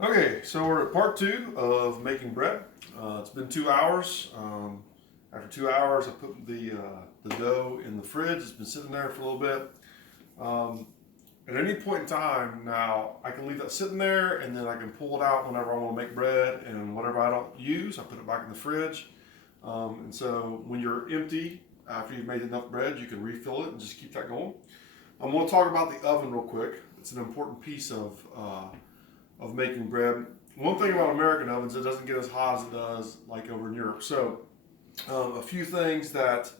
Okay, so we're at part 2 of making bread. It's been 2 hours. After 2 hours, I put the dough in the fridge. It's been sitting there for a little bit. Um, at any point in time now, I can leave that sitting there, and then I can pull it out whenever I want to make bread. And whatever I don't use, I put it back in the fridge. And so when you're empty, after you've made enough bread, you can refill it and just keep that going. I'm going to talk about the oven real quick. It's an important piece of making bread. One thing about American ovens, it doesn't get as hot as it does like over in Europe. So a few things that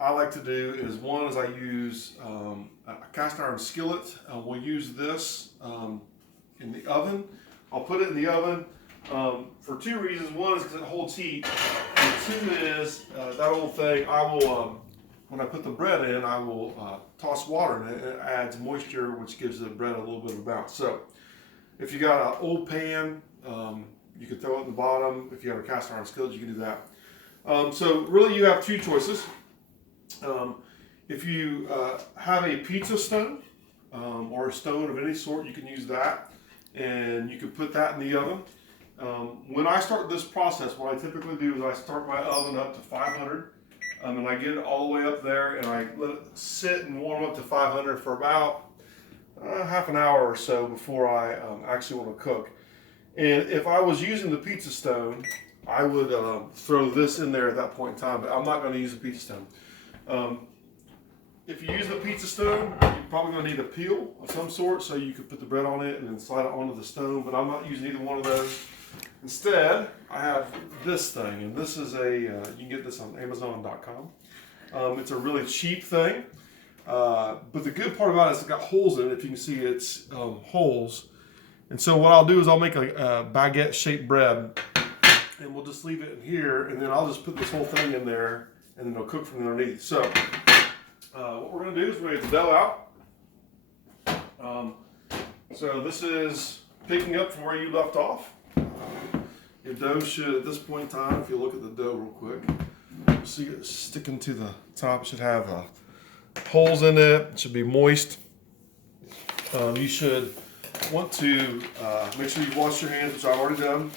I like to do is, one is I use a cast iron skillet. We'll use this in the oven. I'll put it in the oven for two reasons. One is because it holds heat. And two is that old thing, I will, when I put the bread in, I will toss water in it. It adds moisture, which gives the bread a little bit of a bounce. So if you got an old pan, you can throw it in the bottom. If you have a cast iron skillet, you can do that. So really you have two choices. If you have a pizza stone or a stone of any sort, you can use that, and you can put that in the oven. When I start this process, what I typically do is I start my oven up to 500, and I get it all the way up there, and I let it sit and warm up to 500 for about half an hour or so before I actually want to cook. And if I was using the pizza stone, I would throw this in there at that point in time, but I'm not going to use the pizza stone. If you use the pizza stone, you're probably going to need a peel of some sort, so you could put the bread on it and then slide it onto the stone, but I'm not using either one of those. Instead, I have this thing, and this is you can get this on Amazon.com. It's a really cheap thing. But the good part about it is it's got holes in it. If you can see, it's holes. And so what I'll do is I'll make a baguette-shaped bread, and we'll just leave it in here, and then I'll just put this whole thing in there, and then it'll cook from underneath. So what we're going to do is we're going to get the dough out. So this is picking up from where you left off. Your dough should, at this point in time, if you look at the dough real quick, see it sticking to the top. It should have holes in it. It should be moist. You should want to make sure you wash your hands, which I've already done.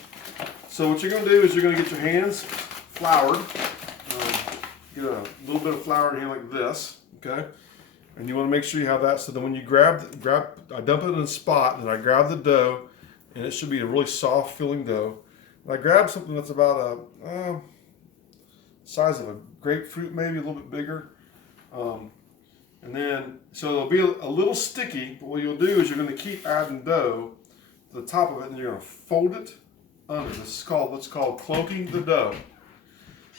So what you're going to do is you're going to get your hands floured. Get a little bit of flour in here like this, okay? And you want to make sure you have that, so that when you I dump it in a spot, and I grab the dough, and it should be a really soft filling dough. And I grab something that's about a size of a grapefruit, maybe a little bit bigger. And then, so it'll be a little sticky, but what you'll do is you're going to keep adding dough to the top of it, and you're going to fold it under. This is what's called cloaking the dough.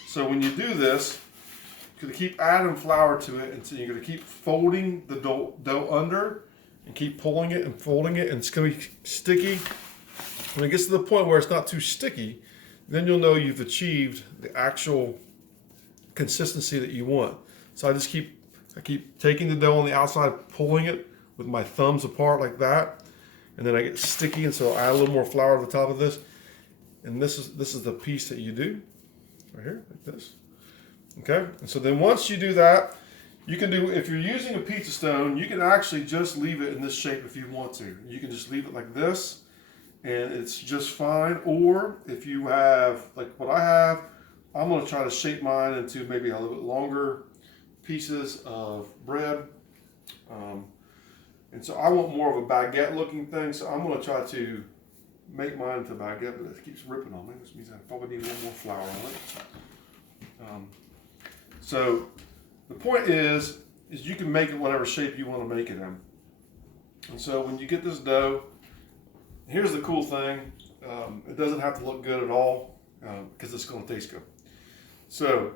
So when you do this, you're going to keep adding flour to it, and so you're going to keep folding the dough under, and keep pulling it and folding it, and it's going to be sticky. When it gets to the point where it's not too sticky, then you'll know you've achieved the actual consistency that you want. So I keep taking the dough on the outside, pulling it with my thumbs apart like that, and then I get sticky, and so I'll add a little more flour to the top of this. And this is the piece that you do right here, like this. Okay, and so then once you do that, you can do, if you're using a pizza stone, you can actually just leave it in this shape if you want to. You can just leave it like this, and it's just fine. Or if you have, like what I have, I'm going to try to shape mine into maybe a little bit longer pieces of bread. And so I want more of a baguette looking thing, so I'm going to try to make mine into a baguette, but it keeps ripping on me, which means I probably need a little more flour on it. So the point is you can make it whatever shape you want to make it in. And so when you get this dough, here's the cool thing. It doesn't have to look good at all because it's going to taste good. So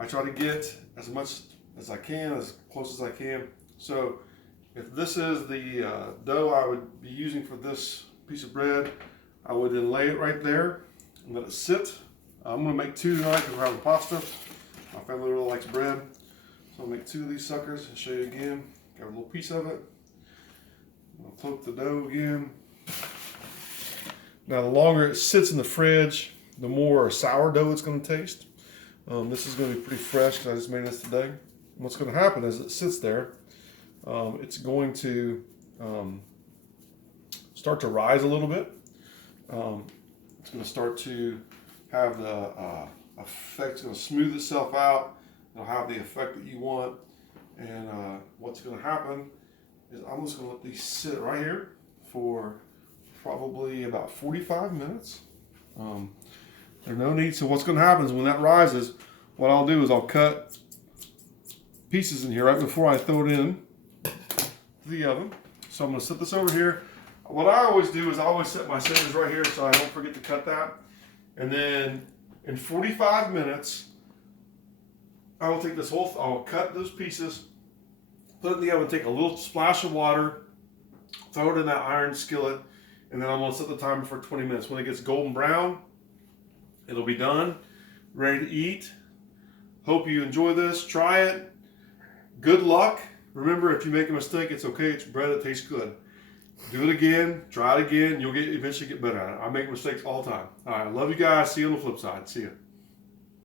I try to get as much as I can, as close as I can. So if this is the dough I would be using for this piece of bread, I would then lay it right there and let it sit. I'm going to make two tonight because we're having pasta. My family really likes bread. So I'll make two of these suckers and show you again. Got a little piece of it. I'll cloak the dough again. Now the longer it sits in the fridge, the more sourdough it's going to taste. This is going to be pretty fresh because I just made this today. And what's going to happen is it sits there. It's going to start to rise a little bit. It's going to start to have the effect. It's going to smooth itself out. It'll have the effect that you want. And what's going to happen is I'm just going to let these sit right here for probably about 45 minutes. There's no need. So what's going to happen is when that rises, what I'll do is I'll cut pieces in here right before I throw it in the oven. So I'm going to set this over here. What I always do is I always set my scissors right here so I don't forget to cut that. And then in 45 minutes, I will take this whole, I'll cut those pieces, put it in the oven, take a little splash of water, throw it in that iron skillet, and then I'm going to set the timer for 20 minutes. When it gets golden brown, it'll be done, ready to eat. Hope you enjoy this. Try it. Good luck. Remember, if you make a mistake, it's okay. It's bread. It tastes good. Do it again. Try it again. You'll eventually get better at it. I make mistakes all the time. All right. I love you guys. See you on the flip side. See you.